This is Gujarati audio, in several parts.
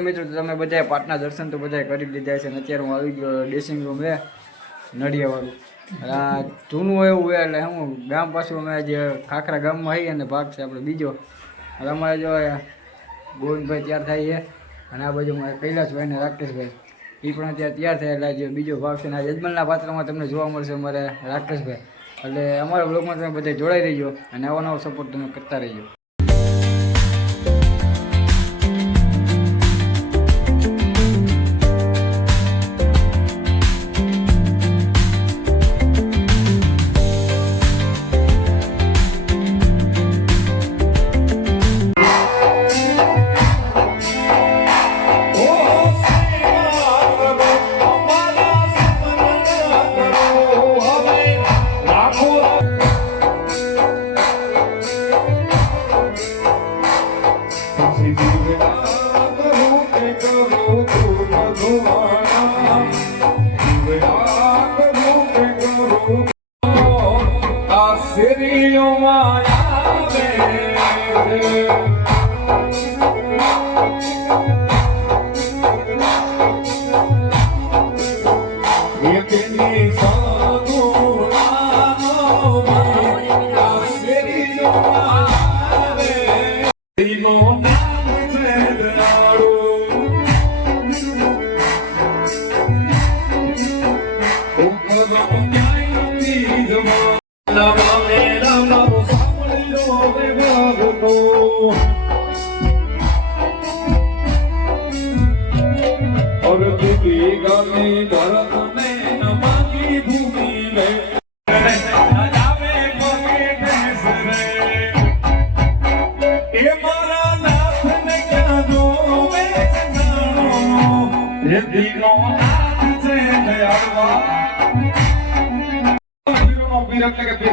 હેલો મિત્રો, તમે બધાએ પાટના દર્શન તો બધાએ કરી લીધા છે. અત્યારે હું આવી ગયો ડ્રેસિંગ રૂમ હે નડિયાવાળું. આ જૂનું એવું હે એટલે હું ગામ પાછું અમે જે ખાખરા ગામમાં આવી અને ભાગ છે આપણે બીજો. એટલે અમારે જો ગોવિંદભાઈ તૈયાર થાય છે અને આ બાજુ મારે કૈલાસભાઈ ને રાકેશભાઈ એ પણ અત્યારે તૈયાર થયા. એટલે જે બીજો ભાગ છે ને આ યજમાનના પાત્રમાં તમને જોવા મળશે અમારે રાકેશભાઈ. એટલે અમારા બ્લોગમાં તમે બધા જોડાઈ રહીજો અને આવો નવો સપોર્ટ તમે કરતા રહીજો.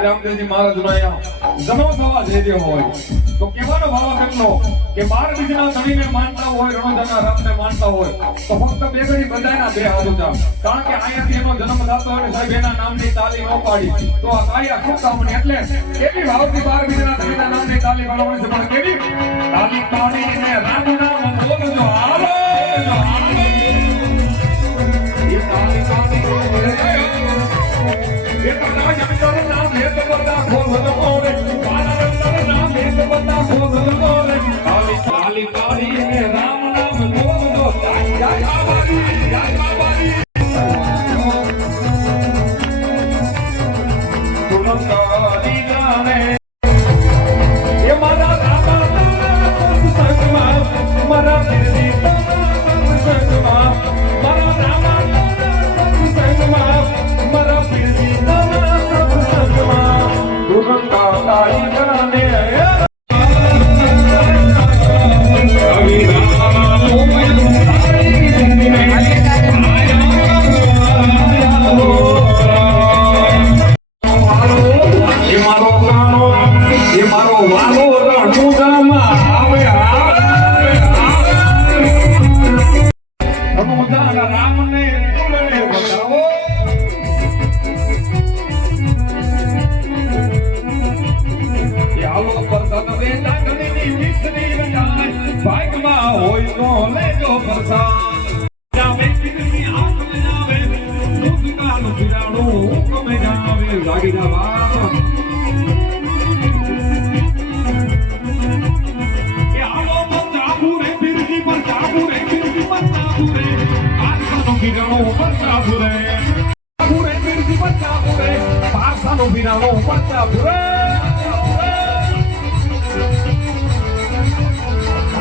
રામદેવજી મહારાજ જનો થવા જઈ રહ્યો હોય તો કેવાનો ભાવ એમનો કે 12 બીજના ધણીને માનતા હોય, રણોજાના રામને માનતા હોય તો ફક્ત બે ઘડી બધાના બે હાથ ઊંચા. કારણ કે અહીંયાથી એનો જન્મ થતો હોય સાહેબ એના નામની તાલી ન પાડી તો આ કાયા શું કામની. એટલે કેવી ભાવથી 12 બીજના ધણીના નામની તાલી પાડવાની છે, પણ કેવી તાલી પાડીને રામ નામ બોલજો હાલો એ તાલી પાડી ये पता जमीदार नाम है तो बता खोल दो मोरे बाला रंग नाम है तो बता खोल दो मोरे काली काली काली है राम नाम बोल दो जय बाबारी जय बाबारी तुम तारी जाने ये मारा राम नाम संगमा मारा तेरी संगमा मारा राम नाम संगमा मारा तेरी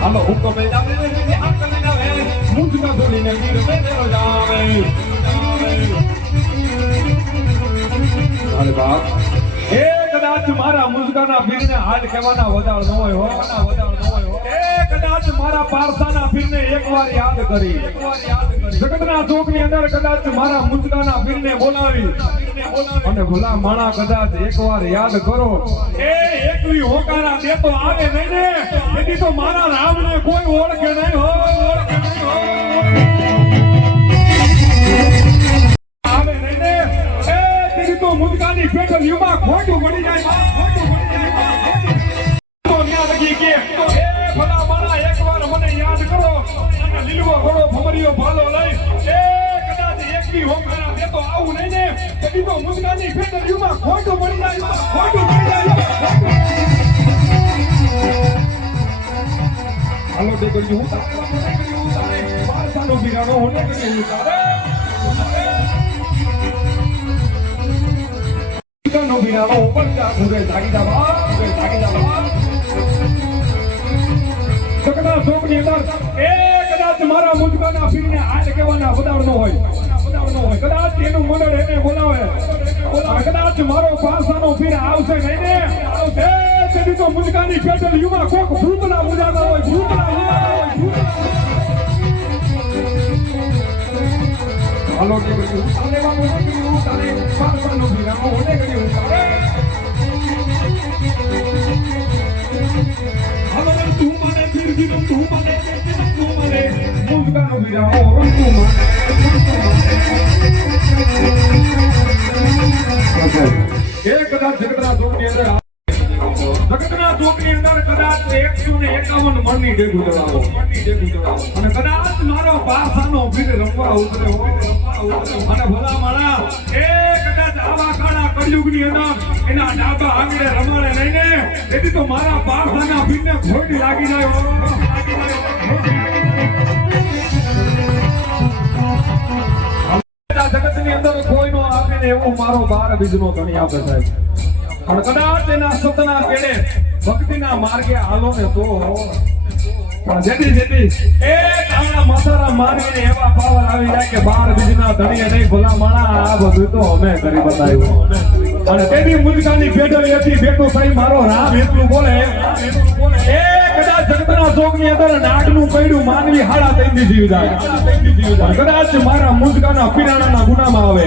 Hello, hukum beda beda akan beda música solina gira beda jawe. અરે બાપ એ કદાચ મારા મુસ્કાના પીરને હાથ કહેવાના વધાર ન હોય હો, એ કદાચ મારા પારસાના પીરને એકવાર યાદ કરી, જગતના ચોકની અંદર કદાચ મારા મુસ્કાના પીરને બોલાવી અને ભલા માણા કદાચ એકવાર યાદ કરો. એ એકવી હોકારા દે તો આવે નહીં ને, એથી તો મારા રામને કોઈ ઓળખે નહીં હો, ઓળખે નહીં હો. આવે નહીં ને એ તેરી તો મુસ્કાની પેટલ યુવા ખોટું પડી જાય, ખોટું પડી જાય. તો ન્યા લગી કે એ ભલા માણા એકવાર મને યાદ કરો અને લીલું થોડો ભમરીયો ભાલો લઈ એ કદાચ એકની હોકારા દેતો આવું નહીં ને પછી તો મુસ્કાનની ફેટરીમાં ખોટું પડી જાય ખોટું પડી જાય હાલો તે કરજો હું તારે પારસાનો બિરાડો હોને કે હું તારે નો બિરાડો ઉપર જા ઘુરે જાગી જાવા સકડા ચોકની અંદર એ કદાચ મારા મુજકાના ફીરને હાલ કહેવાના વધાર ન હોય કદાચ એનું મંડળ એને બોલાવે કદાચ મારો પારસાનો ફીર આવશે નહીં ને આવશે તેથી તો મુજકાની પેટલીમાં કોક ભૂતના મુજાતા હોય હાલો કે તારે પારસાનો ફીર હોને કર્યું હાલો તું મને ફીર દીધું તું મને મુજકાનો બિરાડો તું મને કદાચ જગતના ચોકની અંદર કદાચ 151 મણની ડેગું ચડાવો અને કદાચ મારો પારસાનો ફીર રમવા ઉતરે અને ભલા માણા એ કદાચ આવા કાળા કળયુગની અંદર એના ડાબા આંગળે રમાડે નહીં ને તેથી તો મારા પારસાના ફીરને ખોટી લાગી જાય જગતની અંદર કોઈનો આપે ને એવો મારો 12 બીજનો ધણી આપે સાહેબ અને કદાચ એના સતના કેડે ભક્તિના માર્ગે હાલો ને તો જેથી એ તારા માતારા માર્ગે એવા પાવર આવી જાય કે 12 બીજના ધણીએ નહીં ભલા માણા આ બધું તો અમે કરી બતાવ્યું અને તેની મુજકાની પેટલી હતી બેટો થઈ મારો રામ એટલું બોલે એ કદાચ જગતના ચોકની અંદર નાગનું કઈડું માનવી હાડા તૈની જીવ જાય કદાચ મારા મુજકાના પીરાણાના ગુનામાં આવે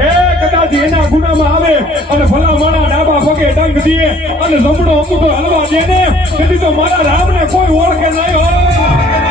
એ કદાચ એના ગુનામાં આવે અને ભલા માણા ડાબા પગે ડંગ દીએ અને જમણો અમુકો હલવા દે ને તેથી તો મારા રામને કોઈ ઓળખે નહીં હોય